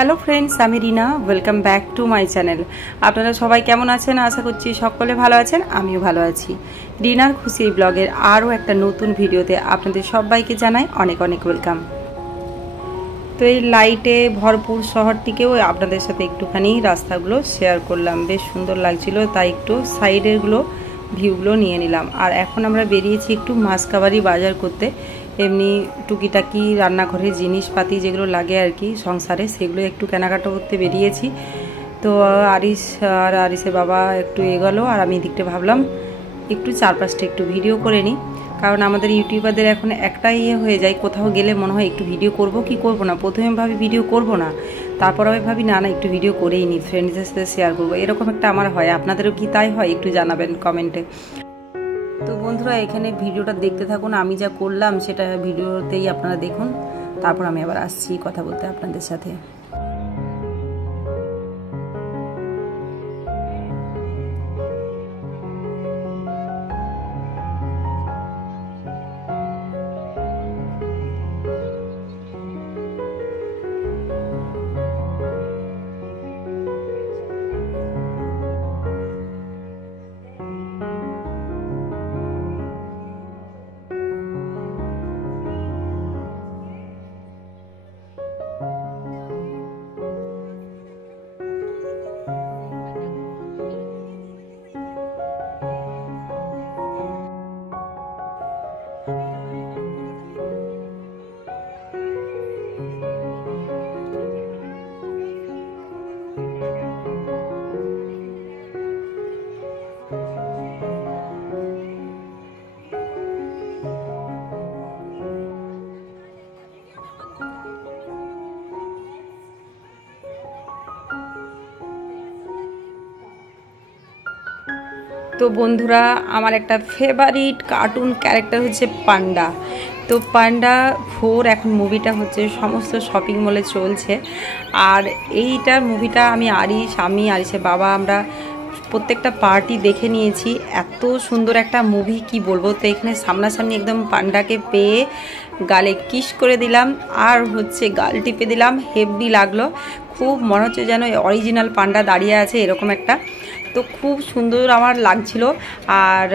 Hello friends, আমি Rina. Welcome back to my channel. আপনারা সবাই কেমন আছেন? আশা করছি সকলে ভালো আছেন, আমিও ভালো আছি। রিনার খুশি ব্লগের আরও একটা নতুন ভিডিওতে আপনাদের সবাইকে জানাই অনেক অনেক ওয়েলকাম। তো এই লাইটে ভরপুর শহরটিকেও আপনাদের সাথে একটুখানি রাস্তাগুলো শেয়ার করলাম। বেশ সুন্দর লাগছিল, তাই একটু সাইডেরগুলো ভিউগুলো নিয়ে নিলাম। আর এখন আমরা বেরিয়েছি একটু মাসকাবারি বাজার করতে। এমনি টুকিটাকি রান্নাঘরের জিনিসপাতি যেগুলো লাগে আর কি সংসারে, সেগুলো একটু কেনাকাটা করতে বেরিয়েছি। তো আরিসের বাবা একটু এগোলো, আর আমি দিকটা ভাবলাম একটু চারপাশটা একটু ভিডিও করে নিই। কারণ আমাদের ইউটিউবারদের এখন একটা হয়ে যায়, কোথাও গেলে মনে হয় একটু ভিডিও করব কি করব না। প্রথমে ভাবি ভিডিও করব না, তারপর আমি ভাবি না একটু ভিডিও করেই নিই, ফ্রেন্ডসদের সাথে শেয়ার করবো। এরকম একটা আমার হয়, আপনাদেরও কি তাই হয়? একটু জানাবেন কমেন্টে। তো বন্ধুরা, এখানে ভিডিওটা দেখতে থাকুন, আমি যা করলাম সেটা ভিডিওতেই আপনারা দেখুন, তারপর আমি আবার আসছি কথা বলতে আপনাদের সাথে। তো বন্ধুরা, আমার একটা ফেভারিট কার্টুন ক্যারেক্টার হচ্ছে পান্ডা। তো পান্ডা 4 এখন মুভিটা হচ্ছে সমস্ত শপিং মলে চলছে। আর এইটার মুভিটা আমি আরিসের বাবা আমরা প্রত্যেকটা পার্টি দেখে নিয়েছি। এত সুন্দর একটা মুভি, কি বলবো। তো এখানে সামনাসামনি একদম পান্ডাকে পেয়ে গালে কিস করে দিলাম, আর হচ্ছে গাল টিপে দিলাম। হেভি লাগলো, খুব মনে হচ্ছে যেন অরিজিনাল পান্ডা দাঁড়িয়ে আছে এরকম একটা। তো খুব সুন্দর আমার লাগছিল। আর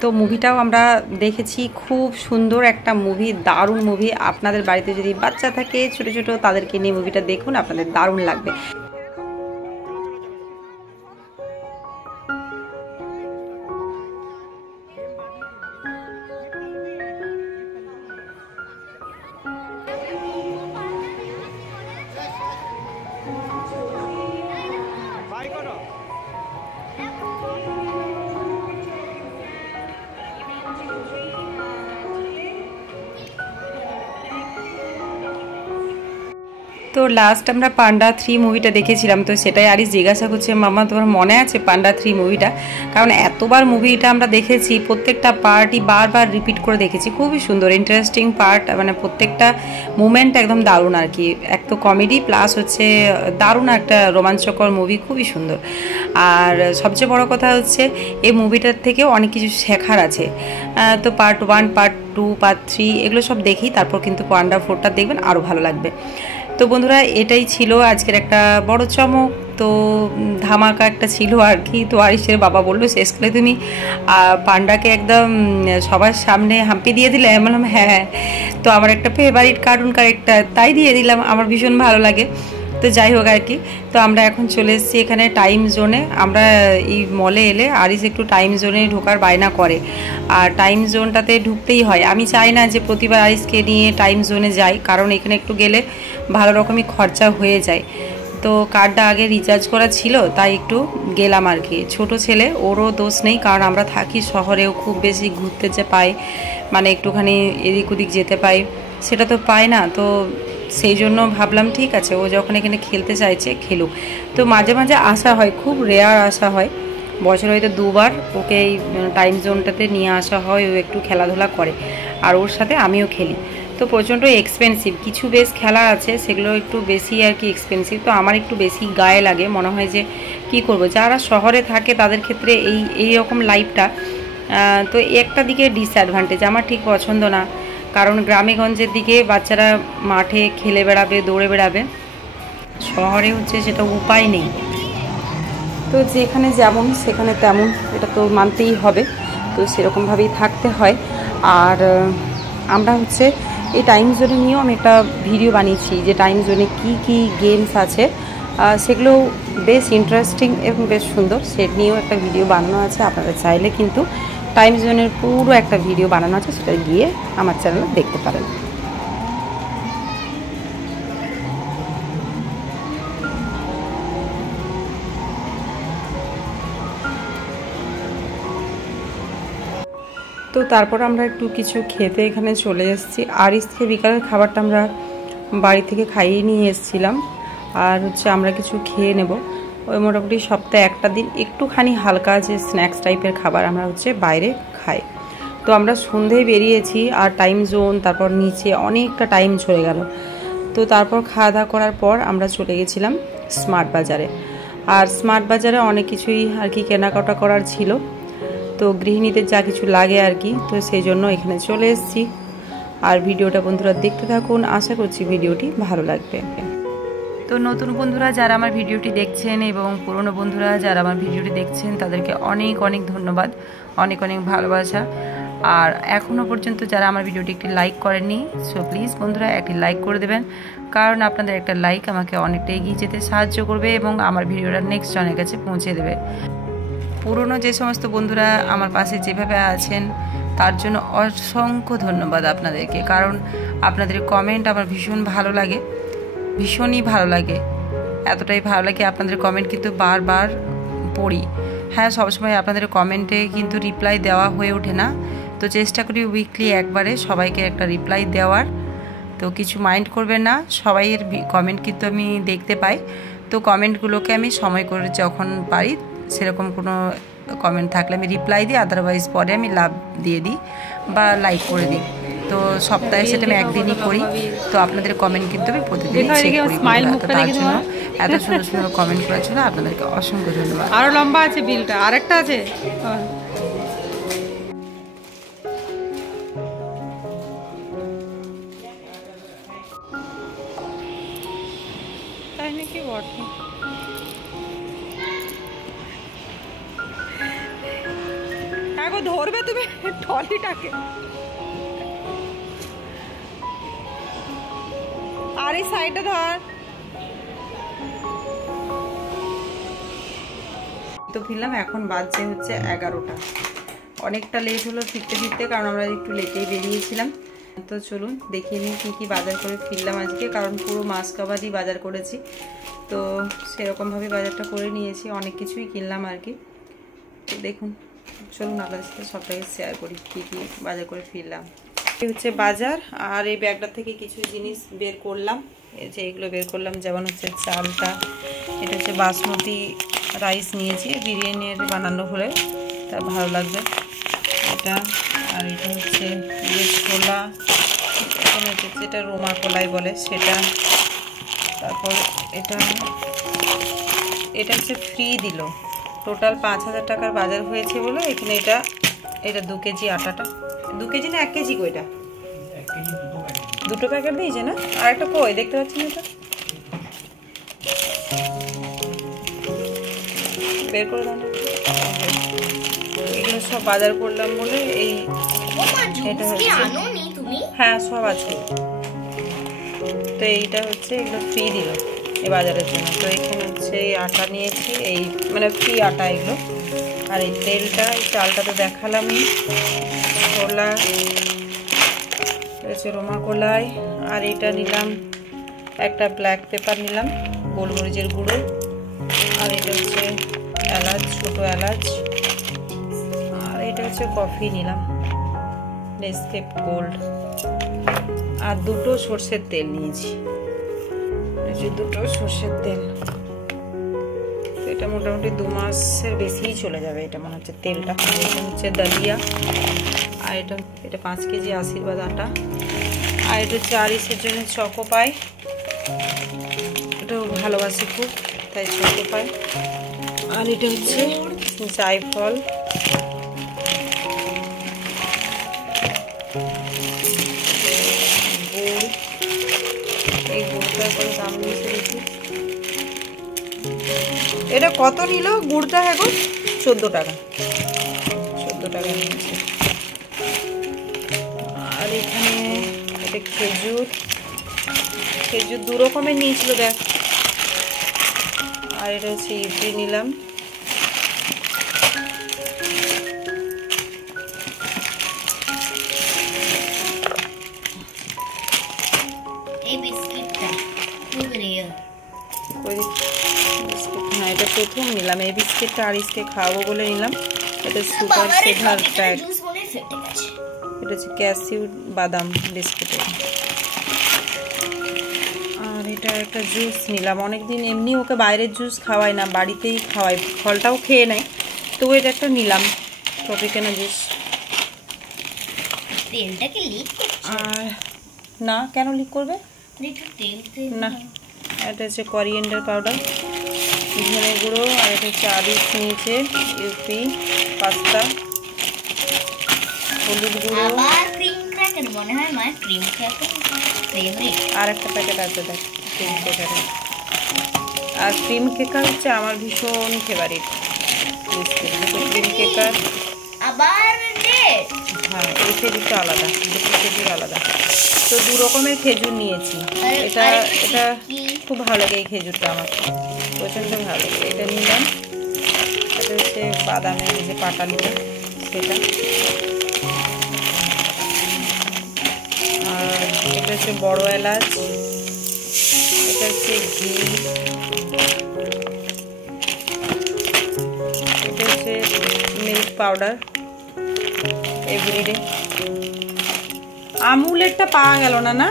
তো মুভিটাও আমরা দেখেছি, খুব সুন্দর একটা মুভি, দারুণ মুভি। আপনাদের বাড়িতে যদি বাচ্চা থাকে ছোট ছোট, তাদেরকে নিয়ে মুভিটা দেখুন, আপনাদের দারুণ লাগবে। তো লাস্ট আমরা পান্ডা 3 মুভিটা দেখেছিলাম। তো সেটাই আরিস জিজ্ঞাসা করছে, মামা তোমার মনে আছে পান্ডা 3 মুভিটা? কারণ এতবার মুভিটা আমরা দেখেছি, প্রত্যেকটা পার্টই বারবার রিপিট করে দেখেছি। খুবই সুন্দর ইন্টারেস্টিং পার্ট, মানে প্রত্যেকটা মুমেন্ট একদম দারুণ আর কি। এক তো কমেডি প্লাস হচ্ছে দারুণ একটা রোমাঞ্চকর মুভি, খুবই সুন্দর। আর সবচেয়ে বড় কথা হচ্ছে এই মুভিটার থেকেও অনেক কিছু শেখার আছে। তো পার্ট 1, পার্ট 2, পার্ট 3 এগুলো সব দেখি, তারপর কিন্তু পান্ডা 4টা দেখবেন, আরও ভালো লাগবে। তো বন্ধুরা, এটাই ছিল আজকের একটা বড় চমক। তো ধামাকা একটা ছিল আর কি। তো আরিসের বাবা বললো শেষকালে তুমি পান্ডাকে একদম সবার সামনে হাম্পি দিয়ে দিলে। আমি বললাম হ্যাঁ। তো আমার একটা ফেভারিট কার্টুন ক্যারেক্টার, তাই দিয়ে দিলাম, আমার ভীষণ ভালো লাগে। তো যাই হোক আর কি। তো আমরা এখন চলে এসেছি এখানে টাইম জোনে। আমরা এই মলে এলে আরিস একটু টাইম জোনে ঢোকার বায়না করে, আর টাইম জোনটাতে ঢুকতেই হয়। আমি চাই না যে প্রতিবার আরিসকে নিয়ে টাইম জোনে যাই, কারণ এখানে একটু গেলে ভালো রকমই খরচা হয়ে যায়। তো কার্ডটা আগে রিচার্জ করা ছিল, তাই একটু গেলাম আর কি। ছোটো ছেলে, ওরও দোষ নেই, কারণ আমরা থাকি শহরেও, খুব বেশি ঘুরতে যে পাই, মানে একটুখানি এদিক ওদিক যেতে পাই, সেটা তো পায় না। তো সেই জন্য ভাবলাম ঠিক আছে, ও যখন এখানে খেলতে চাইছে খেলুক। তো মাঝে মাঝে আসা হয়, খুব রেয়ার আসা হয়, বছরে হয়তো 2বার ওকে এই টাইম জোনটাতে নিয়ে আসা হয়। ও একটু খেলাধুলা করে, আর ওর সাথে আমিও খেলি। তো প্রচণ্ড এক্সপেন্সিভ, কিছু বেশ খেলা আছে সেগুলো একটু বেশি আর কি এক্সপেন্সিভ। তো আমার একটু বেশি গায়ে লাগে, মনে হয় যে কি করব। যারা শহরে থাকে তাদের ক্ষেত্রে এই রকম লাইফটা তো একটা দিকে ডিসঅ্যাডভান্টেজ, আমার ঠিক পছন্দ না। কারণ গ্রামেগঞ্জের দিকে বাচ্চারা মাঠে খেলে বেড়াবে, দৌড়ে বেড়াবে, শহরে হচ্ছে সেটা উপায় নেই। তো যেখানে যেমন সেখানে তেমন, এটা তো মানতেই হবে। তো সেরকমভাবেই থাকতে হয়। আর আমরা হচ্ছে এই টাইম জোনে নিয়েও আমি একটা ভিডিও বানিয়েছি, যে টাইম জোনে কী কী গেমস আছে সেগুলো বেশ ইন্টারেস্টিং এবং বেশ সুন্দর। সেটা নিয়েও একটা ভিডিও বানানো আছে। আপনারা চাইলে কিন্তু টাইম জোনের পুরো একটা ভিডিও বানানো আছে, সেটা গিয়ে আমার চ্যানেলে দেখতে পারেন। তো তারপর আমরা একটু কিছু খেতে এখানে চলে এসেছি। আরিসকে বিকালের খাবারটা আমরা বাড়ি থেকে খাইয়ে নিয়ে এসেছিলাম। আর হচ্ছে আমরা কিছু খেয়ে নেব। ওই মোটামুটি সপ্তাহে একটা দিন একটুখানি হালকা যে স্ন্যাক্স টাইপের খাবার আমরা হচ্ছে বাইরে খাই। তো আমরা সন্ধ্যেয় বেরিয়েছি, আর টাইম জোন, তারপর নিচে অনেকটা টাইম চলে গেল। তো তারপর খাওয়া দাওয়া করার পর আমরা চলে গেছিলাম স্মার্ট বাজারে। আর স্মার্ট বাজারে অনেক কিছুই আর কি কেনাকাটা করার ছিল। তো গৃহিণীদের যা কিছু লাগে আর কি, তো সেই জন্য এখানে চলে এসেছি। আর ভিডিওটা বন্ধুরা দেখতে থাকুন, আশা করছি ভিডিওটি ভালো লাগবে। তো নতুন বন্ধুরা যারা আমার ভিডিওটি দেখছেন এবং পুরনো বন্ধুরা যারা আমার ভিডিওটি দেখছেন, তাদেরকে অনেক অনেক ধন্যবাদ, অনেক অনেক ভালোবাসা। আর এখনও পর্যন্ত যারা আমার ভিডিওটি একটি লাইক করেননি, সো প্লিজ বন্ধুরা একটি লাইক করে দেবেন, কারণ আপনাদের একটা লাইক আমাকে অনেকটা এগিয়ে যেতে সাহায্য করবে এবং আমার ভিডিওটা নেক্সট জনের কাছে পৌঁছে দেবে। পুরনো যে সমস্ত বন্ধুরা আমার পাশে যেভাবে আছেন, তার জন্য অসংখ্য ধন্যবাদ আপনাদেরকে, কারণ আপনাদের কমেন্ট আমার ভীষণ ভালো লাগে, ভীষণই ভালো লাগে। এতটাই ভালো লাগে, আপনাদের কমেন্ট কিন্তু বারবার পড়ি। হ্যাঁ, সবসময় আপনাদের কমেন্টে কিন্তু রিপ্লাই দেওয়া হয়ে ওঠে না, তো চেষ্টা করি উইকলি একবারে সবাইকে একটা রিপ্লাই দেওয়ার। তো কিছু মাইন্ড করবেন না, সবাইয়ের কমেন্ট কিন্তু আমি দেখতে পাই। তো কমেন্টগুলোকে আমি সময় করে যখন পারি, সেরকম কোনো কমেন্ট থাকলে আমি রিপ্লাই দিই, আদারওয়াইজ পরে আমি লাভ দিয়ে দিই বা লাইক করে দিই। তো সপ্তাহে সেটা আমি একদিনই করি। তো আপনাদের কমেন্ট কিন্তু আমি প্রতিদিন চেক করি। তো তার জন্য এত সুন্দর সুন্দর কমেন্ট করার জন্য আপনাদেরকে অসংখ্য ধন্যবাদ। আরো লম্বা আছে বিলটা, আরেকটা আছে। তাই নাকি বটে। এখন ধরবে তুমি ট্রলিটাকে, আর এই সাইডে ধর। তো ফিরলাম, এখন বাজছে হচ্ছে 11টা। অনেকটা লেট হলো ফিরতে ফিরতে, কারণ আমরা একটু লেটেই বেরিয়েছিলাম। তো চলুন দেখিয়ে নিই কী কী বাজার করে ফিরলাম আজকে, কারণ পুরো মাসকাবাদি বাজার করেছি। তো সেরকমভাবে বাজারটা করে নিয়েছি, অনেক কিছুই কিনলাম আর কি। তো দেখুন, চলুন আপনাদের সাথে সবটাকে শেয়ার করি কী কী বাজার করে ফিরলাম। এই হচ্ছে বাজার, আর এই ব্যাগটা থেকে কিছু জিনিস বের করলাম। এই যে এগুলো বের করলাম, যেমন হচ্ছে চালটা, এটা হচ্ছে বাসমতি রাইস নিয়েছি, বিরিয়ানির বানানো হলে তা ভালো লাগবে এটা। আর এটা হচ্ছে ছোলা, এখন হচ্ছে যেটা রোমা কলাই বলে সেটা। তারপর এটা হচ্ছে ফ্রি দিল, টোটাল 5000 টাকার বাজার হয়েছে বলে এখানে এটা 2 কেজি আটাটা, 2 কেজি না 1 কেজি কইটা, 2টো প্যাকেট দিয়েছে না। আর একটা কই দেখতে পাচ্ছি না, এটা বের করে দাও না। এগুলো সব বাজার করলাম বলে এই এটা হচ্ছে, হ্যাঁ সব আছে। তো এইটা হচ্ছে এগুলো ফ্রি দিল এই বাজারের জন্য। তো এখানে হচ্ছে এই আটা নিয়েছি, এই মানে ফ্রি আটা এগুলো। আর এই তেলটা, এই চালটা তো দেখালামই, ছোলা হচ্ছে রোমা কলাই। আর এটা নিলাম একটা ব্ল্যাক পেপার নিলাম, গোলমরিচের গুঁড়ো। আর এটা হচ্ছে এলাচ, ছোটো এলাচ। আর এটা হচ্ছে কফি নিলাম, নেসকেফে গোল্ড। আর 2টো সর্ষের তেল নিয়েছি, এই যে 2টো সর্ষের তেল। এটা মোটামুটি 2 মাসের বেশিই চলে যাবে এটা মনে হচ্ছে তেলটা। এটা হচ্ছে ডালিয়া। আর এটা 5 কেজি আশীর্বাদ আটা। আর এটা হচ্ছে আরিসের জন্য চকো পাই, এটাও ভালোবাসি খুব, তাই চকো পাই। আর এটা হচ্ছে জায়ফল। গুড়, এই গুড়টার করে দাম নিয়েছে দেখি এটা কত নিল গুড়টা? এখন 14 টাকা, 14 টাকা নিয়েছে। আর এখানে এটা খেজুর, খেজুর 2 রকমের নিয়েছিল দেখ। আর এটা হচ্ছে ইডলি নিলাম। হ্যাঁ, এটা প্রথম নিলাম এই বিস্কিটটা, আরিসকে খাওয়াবো বলে নিলাম। এটা সুপার সেভার প্যাক, এটা হচ্ছে ক্যাসিউ বাদাম বিস্কিট। আর এটা একটা জুস নিলাম, অনেকদিন এমনি ওকে বাইরের জুস খাওয়াই না, বাড়িতেই খাওয়াই, ফলটাও খেয়ে নেয়, তো এটা একটা নিলাম ট্রপিকানা জুস। আর না, কেন লিক করবে না। এটা হচ্ছে করিয়েন্ডার পাউডার, ধনে গুঁড়ো। আর এটা হচ্ছে আরিস নিয়েছে ইউপি পাস্তা, হলুদ গুঁড়ো। আর একটা প্যাকেট আছে দেখ ক্রিম কেকারের। আর ক্রিম কেকার হচ্ছে আমার ভীষণ ফেভারিট বিস্কিট, ক্রিম কেকার। হ্যাঁ, এই খেজুরটা আলাদা, দুটো খেজুর আলাদা। তো 2 রকমের খেজুর নিয়েছি। এটা এটা খুব ভালো লাগে, এই খেজুরটা আমার প্রচণ্ড ভালো লাগে। এটা নিলাম, এটা হচ্ছে বাদামের যে পাটালিটা সেটা। আর এটা হচ্ছে বড় এলাচ, এটা হচ্ছে ঘি, এটা হচ্ছে মিল্ক পাউডার এভরিডে। আমুলেরটা পাওয়া গেল না, না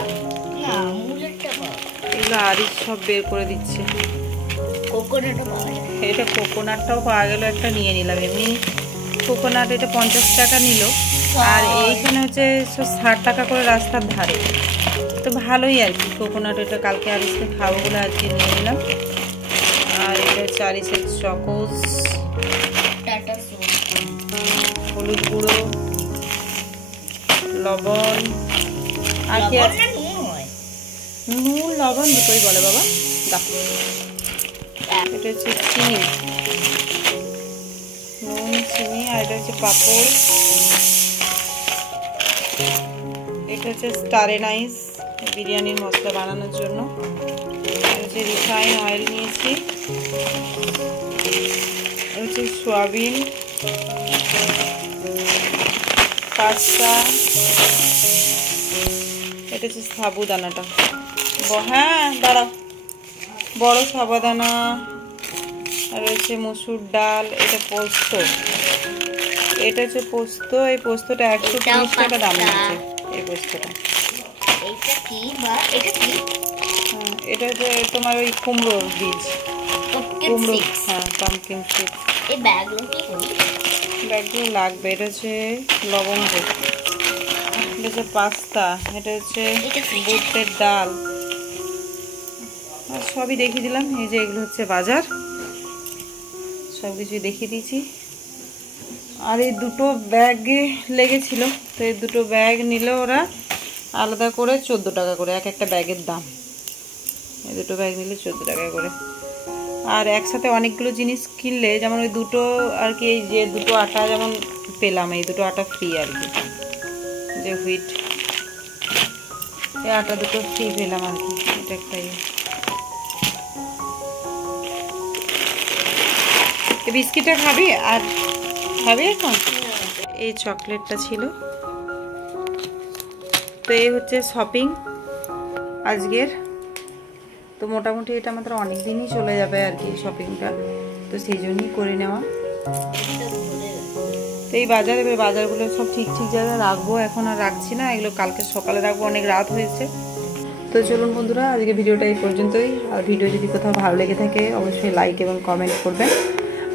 এগুলো আরিস সব বের করে দিচ্ছে। এটা কোকোনাটটাও পাওয়া গেল, একটা নিয়ে নিলাম। এমনি কোকোনাট এটা 50 টাকা নিল, আর এইখানে হচ্ছে 60 টাকা করে রাস্তার ধারে, তো ভালোই আর কি কোকোনাট। এটা কালকে আরিসকে খাবো বলে আজকে নিয়ে নিলাম। আর এটা হচ্ছে আরিসের চকোস, হলুদ গুঁড়ো, লবণ। আর কি আছে? নুন লবণ দুটোই বলে বাবা। দেখো এটা হচ্ছে চিনি, নুন চিনি। আর এটা হচ্ছে পাপড়, এটা হচ্ছে স্টারেনাইস বিরিয়ানির মশলা বানানোর জন্য। এটা হচ্ছে রিফাইন অয়েল নিয়েছি, এটা হচ্ছে সয়াবিন, পাস্তা, এটা হচ্ছে সাবুদানাটা। হ্যাঁ দাঁড়া, বড় সাবুদানা। আর হচ্ছে মসুর ডাল, এটা পোস্ত, এটা হচ্ছে পোস্ত। এই পোস্তটা 130 টাকা দাম নিচ্ছে এই পোস্তটা। এটা হচ্ছে তোমার ওই কুমড়োর বীজ, কুমড়ো। হ্যাঁ, পাম্পকিন সিড। ব্যাগগুলো লাগবে। এটা হচ্ছে লবঙ্গ, এটা হচ্ছে পাস্তা, এটা হচ্ছে বুটের ডাল। আর সবই দেখিয়ে দিলাম। এই যে এগুলো হচ্ছে বাজার, সব কিছুই দেখিয়ে দিয়েছি। আর এই 2টো ব্যাগে লেগেছিল, তো এই 2টো ব্যাগ নিল ওরা আলাদা করে 14 টাকা করে, এক একটা ব্যাগের দাম। এই 2টো ব্যাগ নিলে 14 টাকা করে। আর একসাথে অনেকগুলো জিনিস কিনলে, যেমন ওই 2টো আর কি, এই যে 2টো আটা যেমন পেলাম, এই 2টো আটা ফ্রি আর কি, যে হুইট, এই আটা 2টো ফ্রি পেলাম আর কি। এটা একটা এই বিস্কিটটা খাবি? আর খাবি এখন? এই চকলেটটা ছিল। তো এই হচ্ছে শপিং আজকের। তো মোটামুটি এটা আমাদের অনেক দিনই চলে যাবে আর কি শপিংটা, তো সেই জন্যই করে নেওয়া। তো এই বাজারগুলো সব ঠিক জায়গায় রাখবো, এখন আর রাখছি না, এগুলো কালকে সকালে রাখবো, অনেক রাত হয়েছে। তো চলুন বন্ধুরা, আজকে ভিডিওটা এই পর্যন্তই। আর ভিডিও যদি কোথাও ভালো লেগে থাকে অবশ্যই লাইক এবং কমেন্ট করবেন।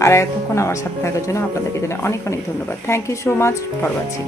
আর এতক্ষণ আমার সাথে থাকার জন্য আপনাদেরকে অনেক অনেক ধন্যবাদ। Thank you so much for watching.